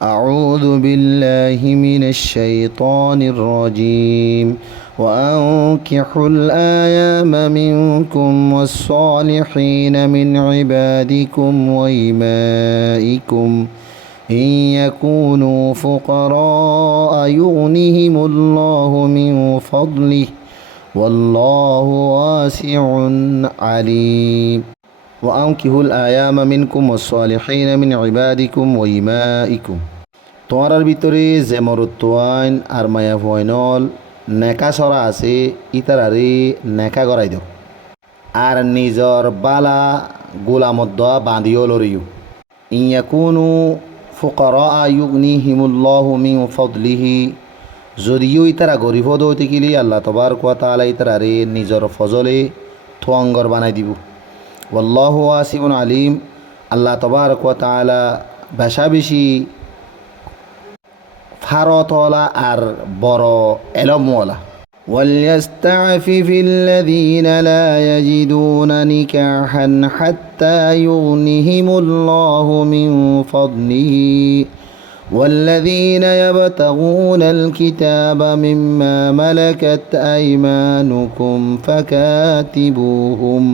أعوذ بالله من الشيطان الرجيم وأنكحوا الأيام منكم والصالحين من عبادكم وإمائكم إن يكونوا فقراء يغنهم الله من فضله والله واسع عليم وأنكحوا الأيام منكم والصالحين من عبادكم وإمائكم তোমার ভিতরে যে মরুত্বাইন আর মায়া ফয়নল নেকা সরা আছে ইতারারে নেকা করাই দাও আর নিজর বালা গোলামত বাঁধিও লরিও ইয়াকুনু ফুকারা ইউগনিহিমুল্লাহু মিন ফাদলিহি যদিও ইতারা গরিব হতে গেলে আল্লাহ তবারক ওয়া তাআলা ইতারারে নিজর ফজলে থোয়াঙ্গর বানাই দিব ওয়াল্লাহু ওয়াসিউন আলিম আল্লাহ তবারক ওয়া তাআলা বেশি ফারতওয়ালা আর বড় এলমওয়ালা وليستعفف الذين لا يجدون نكاحا حتى يغنهم الله من فضله والذين يبتغون الكتاب مما ملكت أيمانكم فكاتبوهم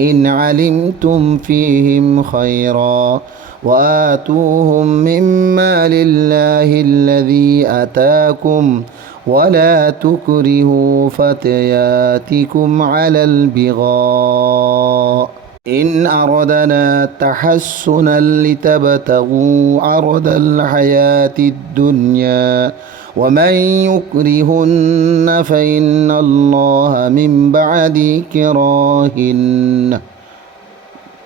إن علمتم فيهم خيرا وآتوهم مما لله الذي آتاكم ولا تكرهوا فتياتكم على البغاء إن أردنا تحسنا لتبتغوا عرض الحياة الدنيا ومن يكرهن فإن الله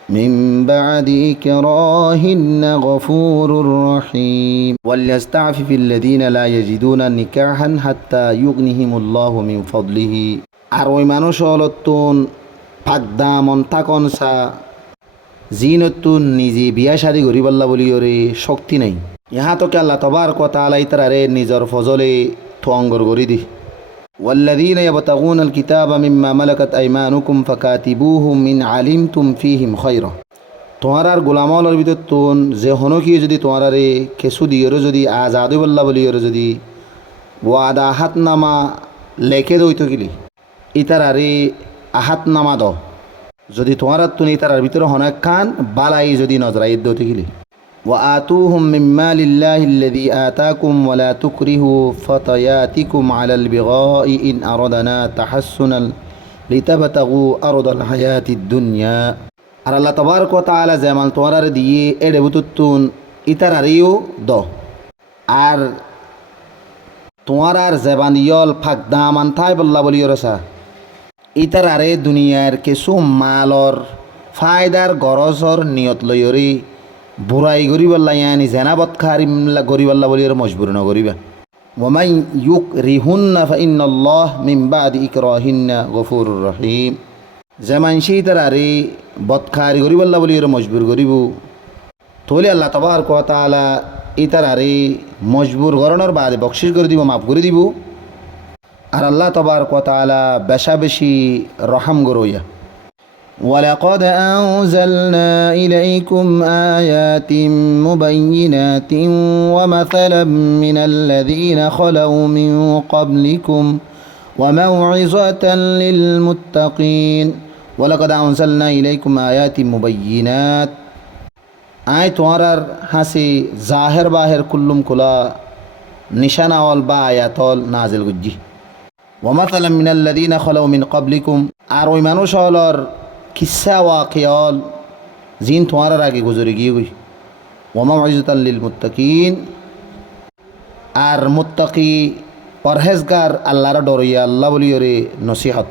من بعد إكراهن غفور رحيم وليستعفف الذين لا يجدون نكاحا حتى يغنيهم الله من فضله আর ওই মানুষ হলতুন পাকদামন তাকনসা জিনতুন নিজে বিয়া শাদি গরিবাল্লা বলি ওরে শক্তি নাই ইহা তোকে আল্লাহ তবারক ওয়া তাআলা ইতারারে নিজর ফজলে থোয়াঙ্গর গরি দি والذين يبتغون الكتاب مما ملكت أيمانكم فكاتبوهم إن علمتم فيهم خيرا তোমার গোলামলের ভিতর তুন যে হনো কি যদি তোমারে কেসু দিয়র যদি আজাদ বল্লা বলিয়র যদি ওয়াদা হাতনামা লেখে দইত গিলি ইতারারে আহাতনামা দ যদি তোমার তুন ইতারার ভিতরে হনক খান বালাই যদি নজরাই দইত গিলি وآتوهم من مال الله الذي آتاكم ولا تكرهوا فتياتكم على البغاء إن أردنا تحسنا لتبتغوا أرض الحياة الدنيا আর আল্লাহ তবারক ওয়া তাআলা যেমন তোমার দিয়ে এড়ে বুতুন ইতারারিও দ আর তোমার আর জবানিয়ল ফাকদামান থাই বল্লা বলিও রসা ইতারারে দুনিয়ার কিছু মালর ফায়দার গরজর নিয়ত লইরি বুড়াই গরিবাল্লা ইয়ানি জেনাবত খারিম গরিবাল্লা বলির মজবুর ন গরিবা ওয়ামাই ইউকরিহুন্না ফাইন্নাল্লাহ মিন বাদি ইকরাহিন্না গফুরুর রহিম যেমান সেই তারারে বদখারি গরিবাল্লা বলির মজবুর গরিবু তোলে আল্লাহ তবারক ওয়া তাআলা ইতারারে মজবুর গরণর বাদে বকশিশ করে দিব মাফ করে দিব আর আল্লাহ তবারক ওয়া তাআলা বেশি রহম গরইয়া ولقد أنزلنا إليكم آيات مبينات ومثلا من الذين خلوا من قبلكم وموعظة للمتقين ولقد أنزلنا إليكم آيات مبينات آي توارر حسي ظاهر باهر كلهم كلا نشانا والبا آياتول نازل گجي ومثلا من الذين خلوا من قبلكم আরোই মানুষ হলর কিসা ওয়াকিয়াল জিন তোমার আগে গুজরে গিয়ে গই ওয়ামাউইজাতাল লিল মুত্তাকিন আর মুত্তাকি পরহেজগার আল্লাহর ডরিয়া আল্লাহ বলিওরে নসিহত